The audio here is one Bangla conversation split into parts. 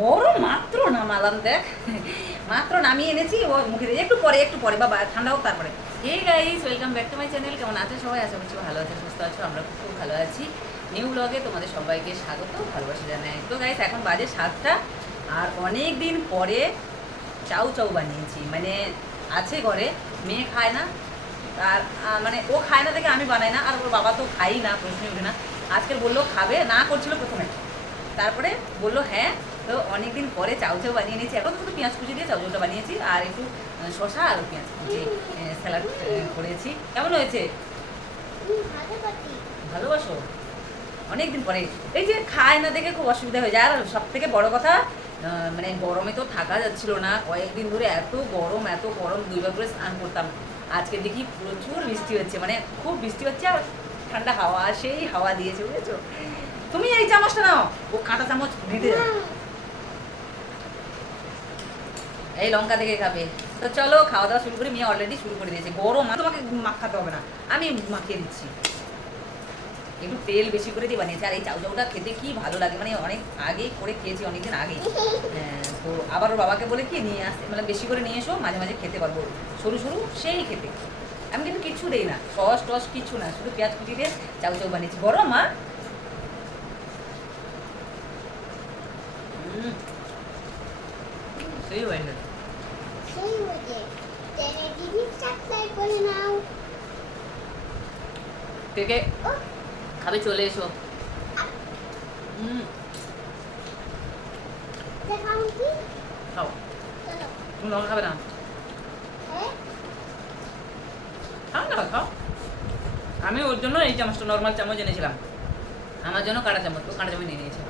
গরম মাত্র নামালাম, দেখ। মাত্র নামিয়ে এনেছি, ও মুখে দিয়ে একটু পরে একটু পরে, বাবা, ঠান্ডা হোক তারপরে। Hey guys welcome back to my channel কেমন আছে সবাই? আশা করছি ভালো আছে, সুস্থ আছো, আমরা খুব ভালো আছি। নিউ ব্লগে তোমাদের সবাইকে স্বাগত, ভালোবাসা জানাই। তো গাইস এখন বাজে সাতটা, আর অনেক দিন পরে চাউ চাউ বানিয়েছি। মানে আছে ঘরে, মেয়ে খায় না, আর মানে ও খায় না দেখে আমি বানাই না, আর ওর বাবা তো খাই না, প্রশ্নই ওঠে না। আজকে বলল খাবে, না করছিল প্রথমে। তারপরে বলল হ্যাঁ তো অনেকদিন পরে চাউ চাউ বানিয়ে নিয়েছি। এখন শুধু পেঁয়াজ কুচি দিয়ে চাউ চাউটা বানিয়েছি আর একটু শসা আর পেঁয়াজ কুচি স্যালাড করেছি। কেমন হয়েছে? ভালোবাসো? অনেকদিন পরে। এই যে খায় না দেখে খুব অসুবিধা হয়ে যায়। আর সব থেকে বড় কথা মানে গরমে তো থাকা যাচ্ছিল না। কয়েকদিন ধরে এত গরম এত গরম দুইবার করে স্নান করতাম। আজকে দেখি প্রচুর বৃষ্টি হচ্ছে। মানে খুব বৃষ্টি হচ্ছে আর ঠান্ডা হাওয়া, সেই হাওয়া দিয়েছে, বুঝেছ? তুমি এই চামচটা নাও। ও কাঁটা চামচ দিতে যাও। এই লঙ্কা থেকে খাবে। তো চলো, খাওয়া দাওয়া শুরু করি। মেয়ে অলরেডি শুরু করে দিয়েছে। গরম তোমাকে মাখাতে হবে না। আমি মাখিয়ে দিচ্ছি। একটু তেল বেশি করে দিয়ে বানিয়েছি। আর এই চাউ চাউটা খেতে কি ভালো লাগে? মানে অনেক আগে করে খেয়েছি, অনেকদিন আগে তো আবার ওর বাবাকে বলে কি, নিয়ে আসতে। মানে বেশি করে নিয়ে এসো, মাঝে মাঝে খেতে পারব। সরু সরু সেই খেতে। আমি কিন্তু কিচ্ছু দেই না। সস টস কিচ্ছু না। শুধু পেঁয়াজ কুচি দিয়ে চাউ চাউ বানিয়েছি। গরম, মা। সেই হয়ে গেল কে কে খাবে, চলে এসো। হুম। খাও। তুমি লঙ্কা খাবে না? খাও না, খাও। আমি ওর জন্য এই চামচটা নর্মাল চামচ এনেছিলাম। আমার জন্য কাঁটা চামচ তো কাঁটা চামচ নিয়ে নিয়েছে।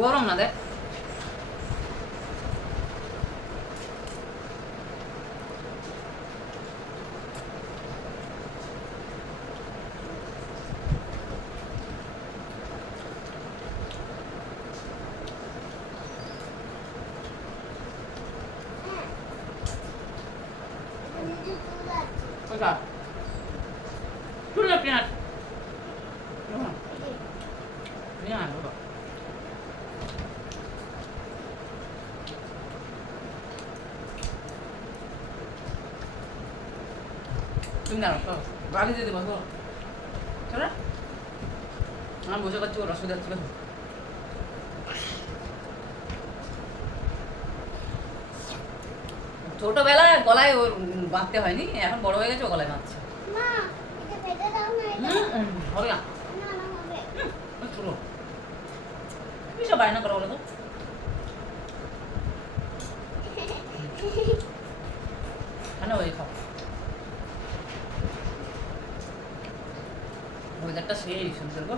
গরম না দেখ কোথা চুলে পেঁয়াজ নিয়ে আয় বাবা তুমি দাঁড়াও তো বাড়ি দিয়ে দেবো তো চলো। আমার বসে ওর অসুবিধা ছোটবেলায় গলায় ওর বাঁধতে হয়নি এখন বড় হয়ে গেছে ও গলায় বাঁধছে। হবে না। সব বায়না করো বলো তো। খাও ওয়েদারটা সেই সুন্দর গো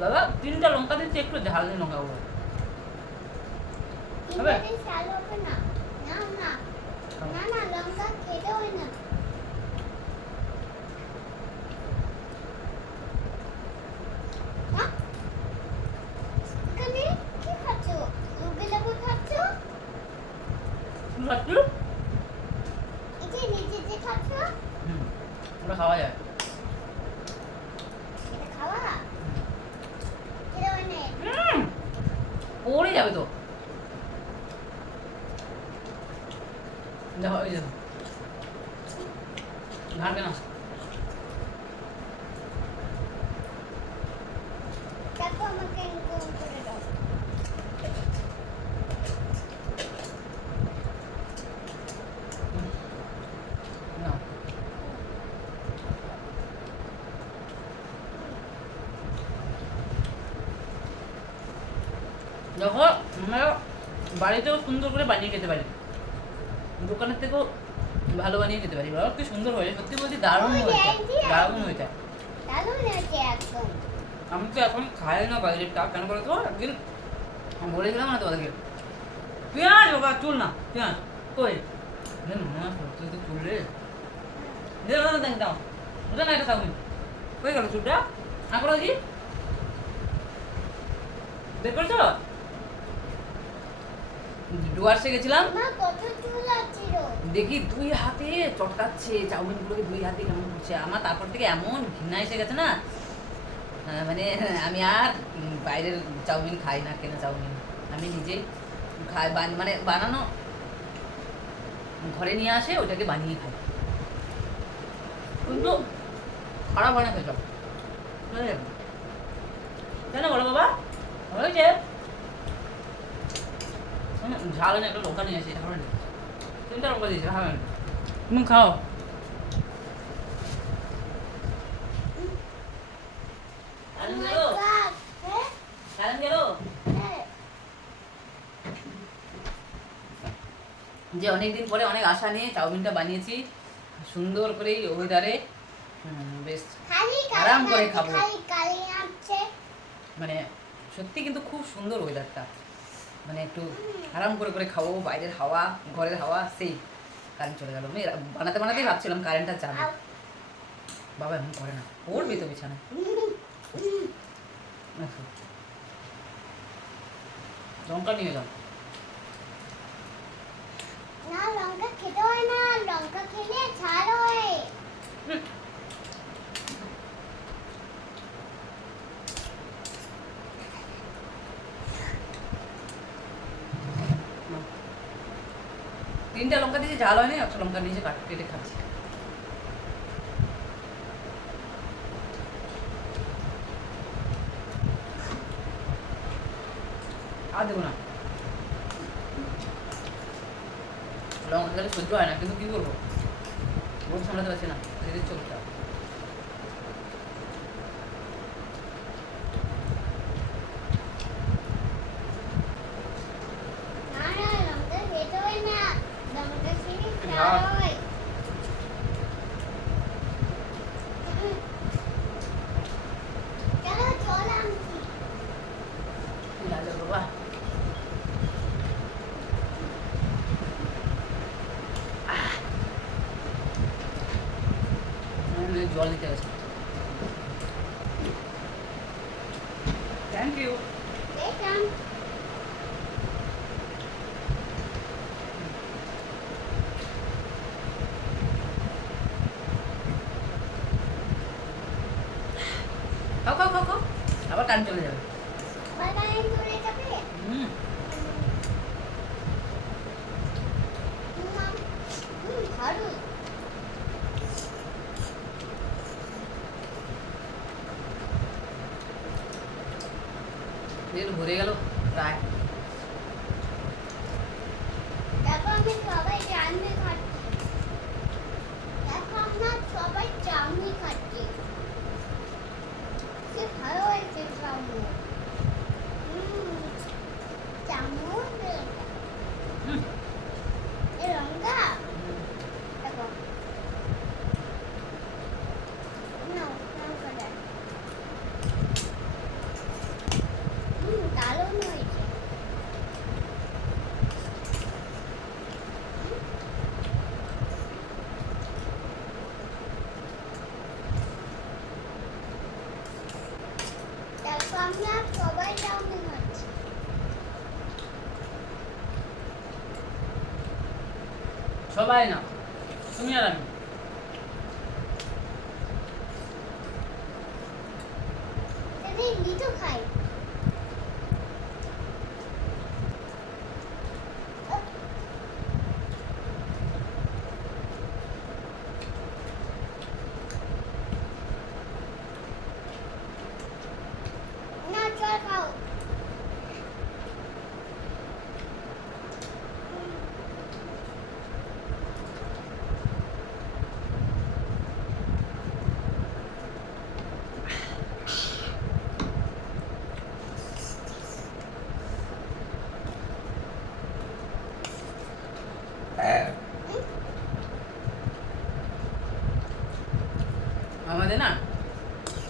বাবা তিনটা লঙ্কা দিচ্ছি একটু ঝাল দিন লঙ্কা হবে? না না লঙ্কা খেতে হয় না হ্যাঁ? এখানে কি খাচ্ছ মুগে লেবু খাচ্ছ তুমি খাচ্ছি এই যে নিচে যে খাচ্ছ হুম ওটা খাওয়া যায় এটা খাওয়া খেতে হয় না হুম পড়ে যাবে তো দেখো ওই দেখো ঘাটবে না দেখো আমরা বাড়িতেও সুন্দর করে বানিয়ে খেতে পারি। দোকানের থেকেও ভালো বানিয়ে খেতে পারি। বাবা কি সুন্দর হয়েছে সত্যি বলছি দারুণ হয়েছে দারুণ হয়েছে। আমি তো এখন খাই না বাইরেরটা কেন বলো তো? একদিন আমি বলেছিলাম না তোমাদেরকে। পেঁয়াজ বাবা চুল না পেঁয়াজ কই? না না সত্যি তো চুল রে। দে না দেখ দাও। ওটা না এটা খাবি কই গেল চুপটা আঁকড়ো জি বের করেছ ডুয়ার্সে গেছিলাম। দেখি দুই হাতে চটকাচ্ছে চাউমিনগুলোকে দুই হাতে কেমন করছে। আমার তারপর থেকে এমন ঘৃণা এসে গেছে না? মানে আমি আর বাইরের চাউমিন খাই না কেনা চাউমিন। আমি নিজেই খাই মানে বানানো ঘরে নিয়ে আসে ওটাকে বানিয়ে খাই। কিন্তু খারাপ হয় না খেতে। কেন বলো বাবা? হয়েছে। ঝাল খাও যে অনেকদিন পরে অনেক আশা নিয়ে চাউমিনটা বানিয়েছি সুন্দর করে ওয়েদারে বেশ আরাম করে খাব। মানে সত্যি কিন্তু খুব সুন্দর ওয়েদারটা মানে একটু আরাম করে করে খাব বাইরের হাওয়া ঘরের হাওয়া সেই কারেন্ট চলে গেল। আমি রা- বানাতে বানাতেই ভাবছিলাম কারেন্টটা যাবে। বাবা এমন করে না। পড়বি তো বিছানা লঙ্কা নিয়ে যাও। না লঙ্কা খেতে হয় না। লঙ্কা খেলে ছাড় হয়। তিনটা লঙ্কা দিয়েছি ঝাল হয়নি একটা লঙ্কা নিয়েছে কাট কেটে খাচ্ছি। আর দেবো না। লঙ্কা খেলে সহ্য হয় না, কিন্তু কি করব? রোগ সামলাতে পারছি না সেদিন চলতে হবে। না না লঙ্কা খেতে হয় না লঙ্কা খেলে না। ছাড় হয় চলো জল আনছি কি লাগে বাবা আহ। আমি জল দিতে গেছে থ্যাংক ইউ দেখলাম খাও খাও খাও খাও আবার কান চলে যাবে বাগানে চলে যাবে হুম মাম হুম ভালো তেল ভরে গেল প্রায় দেখো আমি সবাই চাউমিন খাচ্ছি দেখো আমরা সবাই চাউমিন খাচ্ছি কি ভালো হয়েছে চাউমিন হুম চাউমিন হুম এ লঙ্কা দেখো নাও লঙ্কা দেখ হুম দারুণ হয়েছে দেখো আমরা সবাই চাউমিন খাচ্ছি সবাই না তুমি আর আমি দিদি লিচু খাই না চল খাও আমাদের না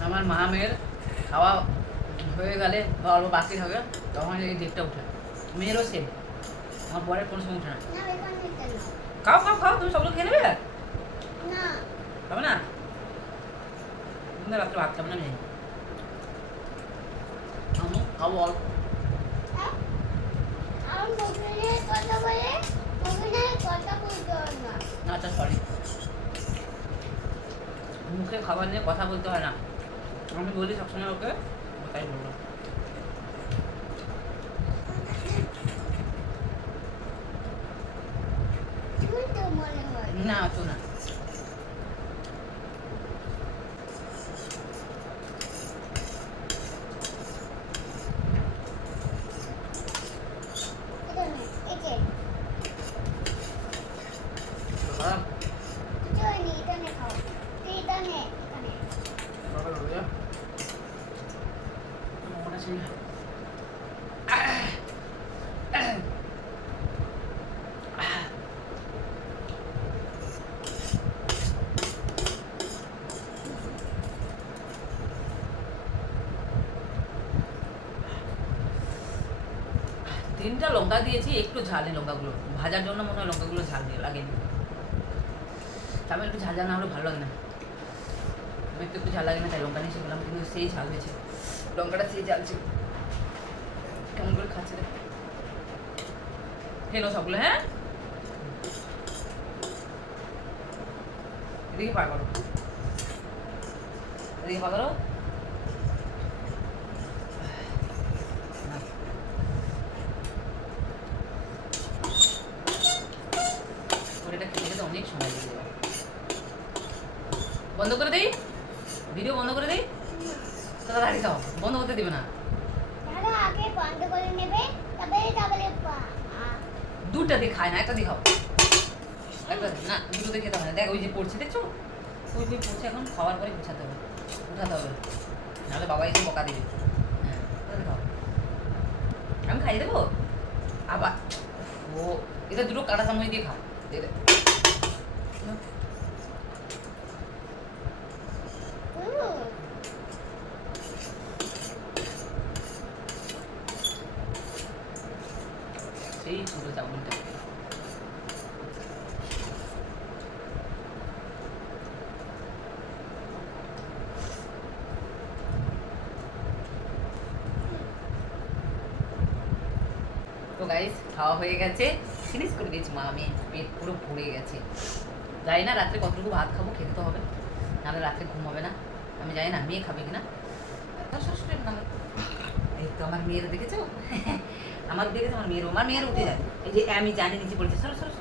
আমার মা মেয়ের খাওয়া হয়ে গেলে বা অল্প বাকি থাকে তখন এই ডেটটা উঠে মেয়েরও সেম আমার পরে কোনো সময় উঠে না। খাও খাও খাও তুমি সবগুলো খেয়ে নেবে? খাবে না? তুমি রাত্রে ভাত খাব না না। আমি খাব অল্প। হ্যাঁ? আচ্ছা সরি মুখে খাবার নিয়ে কথা বলতে হয় না। আমি বলি সবসময় ওকে তাই বলল তুমি তো মনে হয় না তো না এটা নে এই যে বাবা, কিছু হয়নি এটা নে খাও তুই এটা নে এখানে বাবা রয়ে যা। ওটা ছিল। তিনটা লঙ্কা দিয়েছি, একটু ঝালে লঙ্কাগুলো। ভাজার জন্য মনে হয় লঙ্কাগুলো ঝাল দিয়ে লাগেনি তবে একটু ঝাল ঝাল না হলে ভালো লাগে না। আমি একটু একটু ঝাল লাগে না, তাই লঙ্কা নিয়ে বললাম, কিন্তু সেই ঝাল হয়েছে। লঙ্কাটা সেই ঝাল কেমন করে খাচ্ছে খেলো সবগুলো হ্যাঁ? এদিকে পা করো। এদিকে পা করো না। ওর এটা খেতে খেতে অনেক সময় লেগে যাবে বন্ধ করে দিই। ভিডিও বন্ধ করে দিই। তাহলে দাঁড়িয়ে খাও বন্ধ করতে দিবে না। দাদা আগে বন্ধ করে নেবে তবে আ- দুটা দিয়ে খায় না একটা দিয়ে খাও একটা না দুটো খেতে হবে না। দেখ ওই যে পড়ছে দেখছ? ওই যে পড়ছে এখন খাওয়ার পরে গুছাতে হবে। উঠাতে হবে। নাহলে বাবা এসে বকা দিবে। হ্যাঁ খাও আমি খাইয়ে দেবো? আবার? ও এটা দুটো কাটা চামচ দিয়ে খাও সেই ছোটো চাউমিনটা তো গাইস খাওয়া হয়ে গেছে। ফিনিশ করে দিয়েছি, মা, আমি পেট পুরো ভরে গেছে। জানি না রাত্রে কতটুকু ভাত খাব, খেতে হবে। নাহলে রাত্রে ঘুম হবে না। আমি জানি না, মেয়ে খাবে কিনা। শ্বশুরের নাম। এই তো আমার মেয়ের দেখেছ? আমার দেখে তোমার মেয়ের আমার মেয়ের উঠে যায় এই যে আমি জানি নিচে পড়েছে সরো সরো।